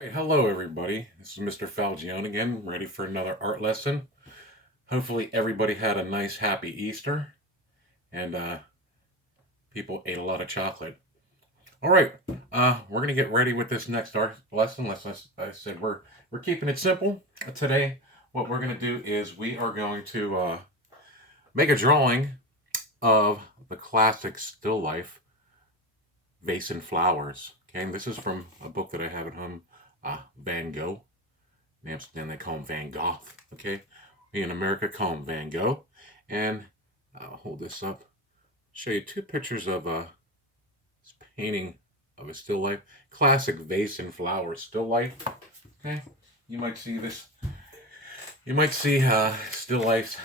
Hey, hello everybody. This is Mr. Falgione again, ready for another art lesson. Hopefully everybody had a nice happy Easter and people ate a lot of chocolate. All right, we're gonna get ready with this next art lesson. As I said, we're keeping it simple. Today, what we're gonna do is we are going to make a drawing of the classic still life vase and flowers. Okay, and this is from a book that I have at home, Van Gogh. In Amsterdam, they call him Van Gogh. Okay, we in America call him Van Gogh. And I'll hold this up, show you two pictures of this painting of a still life, classic vase and flowers still life. Okay, you might see this. You might see still lifes,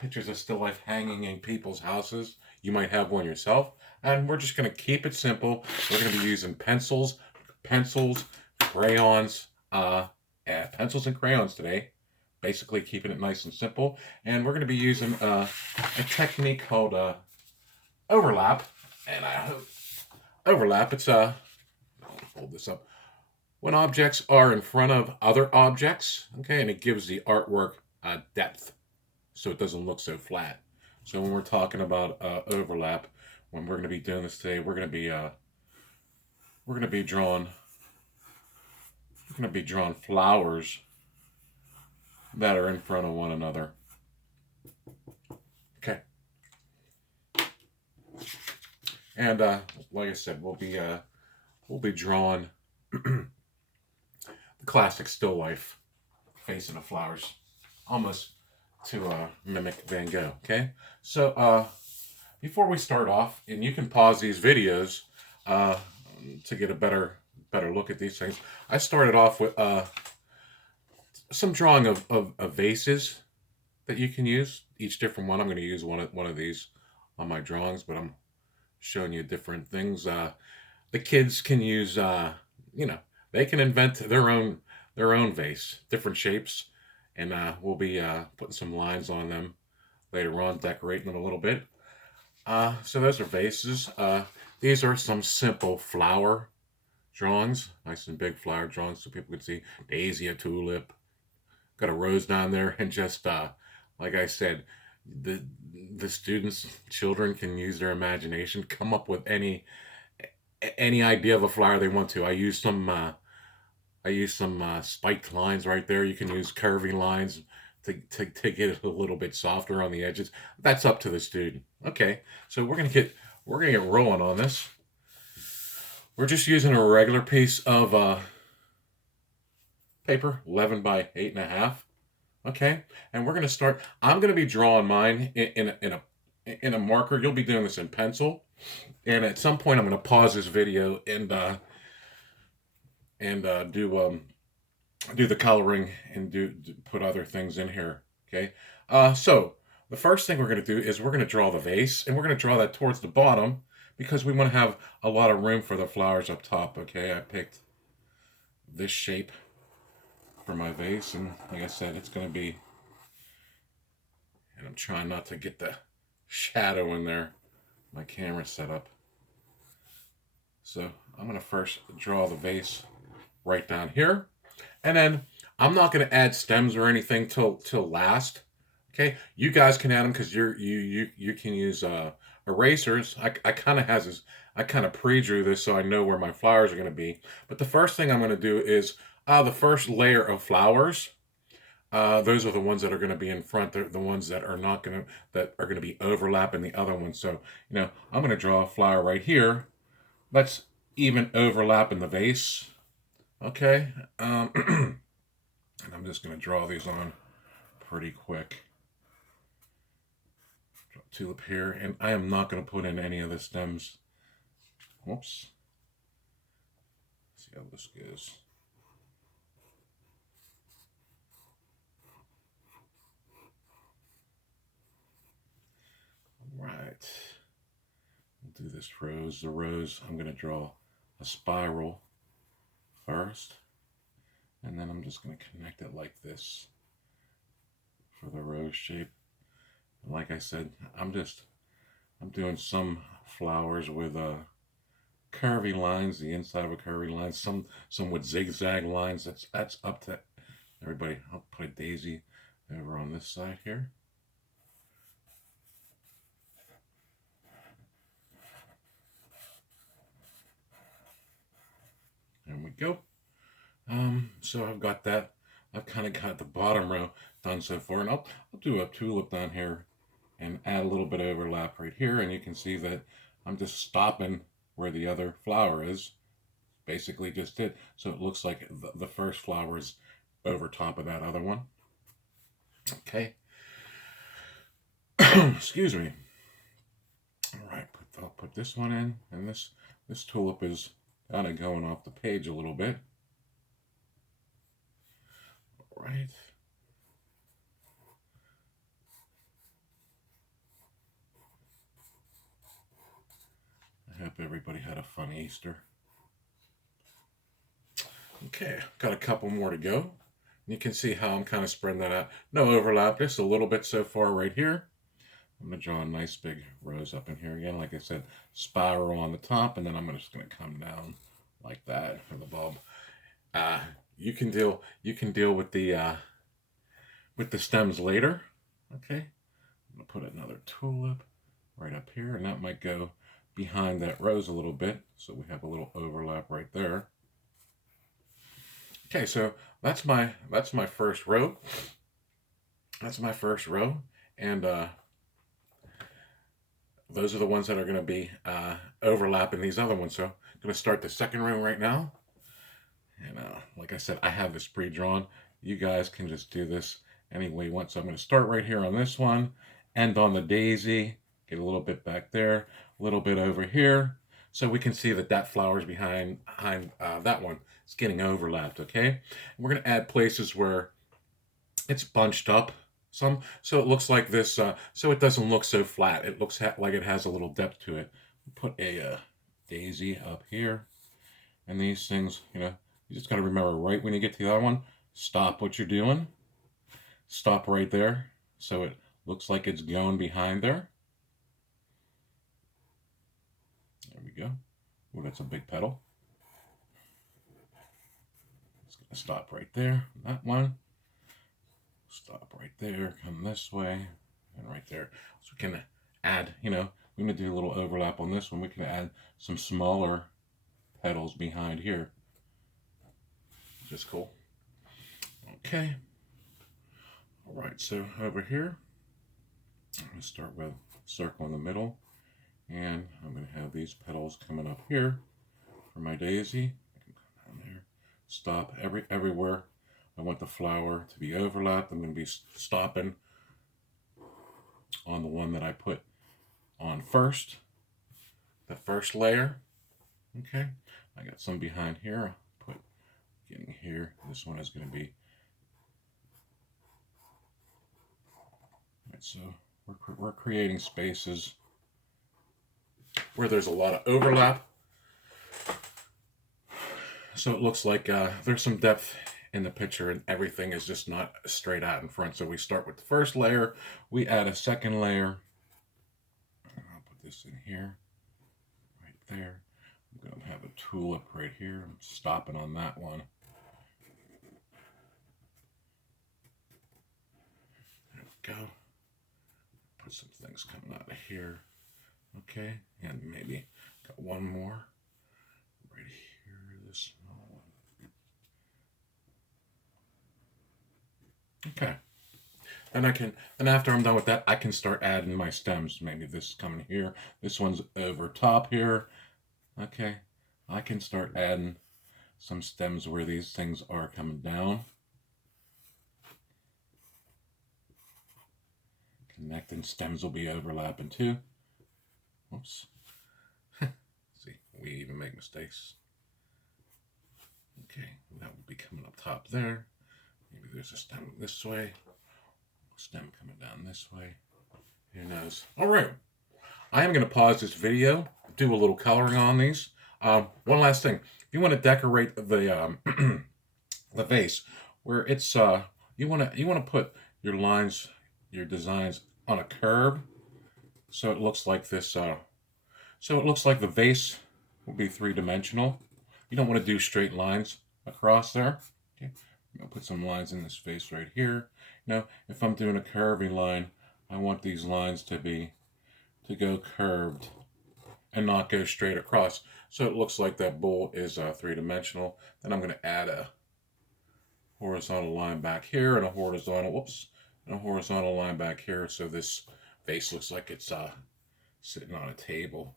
pictures of still life hanging in people's houses. You might have one yourself. And we're just going to keep it simple. We're going to be using pencils, crayons, pencils and crayons today. Basically keeping it nice and simple. And we're going to be using a technique called overlap. And I hope overlap, it's I'll hold this up. When objects are in front of other objects, okay, and it gives the artwork depth so it doesn't look so flat. So when we're talking about overlap, when we're going to be doing this today, we're going to be drawing flowers that are in front of one another. Okay. And like I said, we'll be drawing the classic still life face of the flowers, almost to mimic Van Gogh. Okay. So before we start off, and you can pause these videos to get a better look at these things. I started off with some drawing of vases that you can use. Each different one. I'm going to use one of these on my drawings, but I'm showing you different things. The kids can use, they can invent their own vase, different shapes, and we'll be putting some lines on them later on, decorating them a little bit. So those are vases. These are some simple flower drawings, nice and big flower drawings so people can see daisy, a tulip, got a rose down there, and just like I said, the students, children can use their imagination, come up with any idea of a flower they want to. I use some spiked lines right there. You can use curvy lines to get it a little bit softer on the edges. That's up to the student. Okay, so we're gonna get rolling on this. We're just using a regular piece of paper, 11 by 8.5. Okay, and we're gonna start. I'm gonna be drawing mine in a marker. You'll be doing this in pencil, and at some point I'm gonna pause this video and do the coloring and put other things in here. Okay, so the first thing we're going to do is we're going to draw the vase, and we're going to draw that towards the bottom because we want to have a lot of room for the flowers up top. Okay, I picked this shape for my vase, and like I said, it's going to be, and I'm trying not to get the shadow in there. My camera set up. So I'm going to first draw the vase right down here. And then I'm not going to add stems or anything till last. Okay, you guys can add them because you can use erasers. I kind of pre-drew this so I know where my flowers are going to be. But the first thing I'm going to do is the first layer of flowers. Those are the ones that are going to be in front. They're the ones that are going to be overlapping the other ones. So I'm going to draw a flower right here. Let's even overlap in the vase. Okay, and I'm just going to draw these on pretty quick. Tulip here, and I am not going to put in any of the stems. Whoops. Let's see how this goes. All right. We'll do this rose. The rose, I'm going to draw a spiral first, and then I'm just going to connect it like this for the rose shape. And like I said, I'm doing some flowers with curvy lines, the inside of a curvy line, some with zigzag lines. That's up to everybody. I'll put a daisy over on this side here. There we go. So I've got that. I've kind of got the bottom row done so far, and I'll do a tulip down here and add a little bit of overlap right here, and you can see that I'm just stopping where the other flower is. Basically just it. So it looks like the first flower is over top of that other one. Okay. Excuse me. All right, I'll put this one in, and this tulip is kind of going off the page a little bit. All right. I hope everybody had a fun Easter. Okay, got a couple more to go. You can see how I'm kind of spreading that out. No overlap, just a little bit so far right here. I'm going to draw a nice big rose up in here again. Like I said, spiral on the top, and then I'm just going to come down like that for the bulb. You can deal with the stems later. Okay, I'm going to put another tulip right up here, and that might go behind that rose a little bit, so we have a little overlap right there. Okay, so that's my first row. That's my first row, and those are the ones that are going to be overlapping these other ones. So I'm going to start the second row right now. And like I said, I have this pre-drawn. You guys can just do this any way you want. So I'm going to start right here on this one, end on the daisy, get a little bit back there, a little bit over here. So we can see that flower's behind that one. It's getting overlapped, okay? And we're going to add places where it's bunched up some, so it looks like this, so it doesn't look so flat. It looks like it has a little depth to it. Put a daisy up here, and these things, you just got to remember right when you get to the other one, stop what you're doing. Stop right there, so it looks like it's going behind there. There we go. Oh, that's a big petal. It's going to stop right there. That one. Stop right there, come this way, and right there. So we can add, we're going to do a little overlap on this one. We can add some smaller petals behind here. Just cool. Okay. All right, so over here, I'm going to start with a circle in the middle, and I'm going to have these petals coming up here for my daisy. I can come down there, stop everywhere. I want the flower to be overlapped. I'm going to be stopping on the one that I put on first, the first layer. Okay, I got some behind here. I'll put getting here. This one is going to be. All right, so we're creating spaces where there's a lot of overlap. So it looks like there's some depth in the picture, and everything is just not straight out in front. So we start with the first layer, we add a second layer, and I'll put this in here, right there. I'm going to have a tulip right here. I'm stopping on that one. There we go. Put some things coming out of here. Okay, and maybe got one more right here, this small one. Okay, and after I'm done with that, I can start adding my stems. Maybe this is coming here. This one's over top here. Okay, I can start adding some stems where these things are coming down. Connecting stems will be overlapping too. Oops. See, we even make mistakes. Okay, that will be coming up top there. Maybe there's a stem this way, stem coming down this way. Who knows? All right, I am going to pause this video, do a little coloring on these. One last thing: if you want to decorate the the vase, where it's you want to put your lines, your designs on a curve, so it looks like this. So it looks like the vase will be three-dimensional. You don't want to do straight lines across there. Okay. I'll put some lines in this face right here. Now, if I'm doing a curvy line, I want these lines to go curved and not go straight across. So it looks like that bowl is three-dimensional. Then I'm going to add a horizontal line back here and a horizontal line back here. So this vase looks like it's sitting on a table.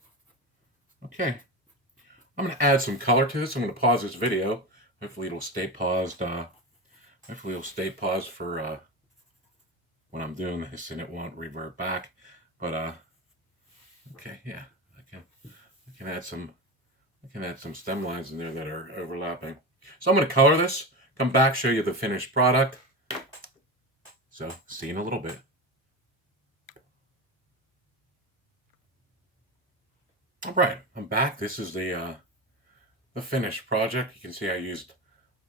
Okay. I'm going to add some color to this. I'm going to pause this video. Hopefully it'll stay paused. Hopefully it'll stay paused for when I'm doing this and it won't revert back. But okay, yeah, I can add some stem lines in there that are overlapping. So I'm going to color this. Come back, show you the finished product. So see you in a little bit. All right, I'm back. This is the finished project. You can see I used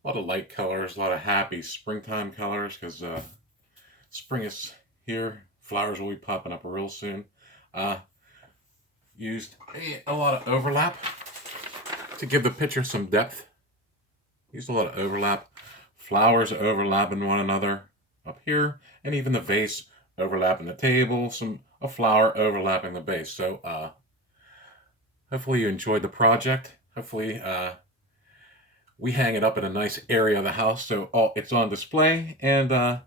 a lot of light colors, a lot of happy springtime colors, because spring is here. Flowers will be popping up real soon. Used a lot of overlap to give the picture some depth. Used a lot of overlap. Flowers overlapping one another up here, and even the vase overlapping the table. A flower overlapping the base. So hopefully you enjoyed the project. Hopefully we hang it up in a nice area of the house so it's on display. And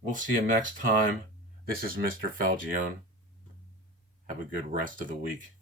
we'll see you next time. This is Mr. Falgione. Have a good rest of the week.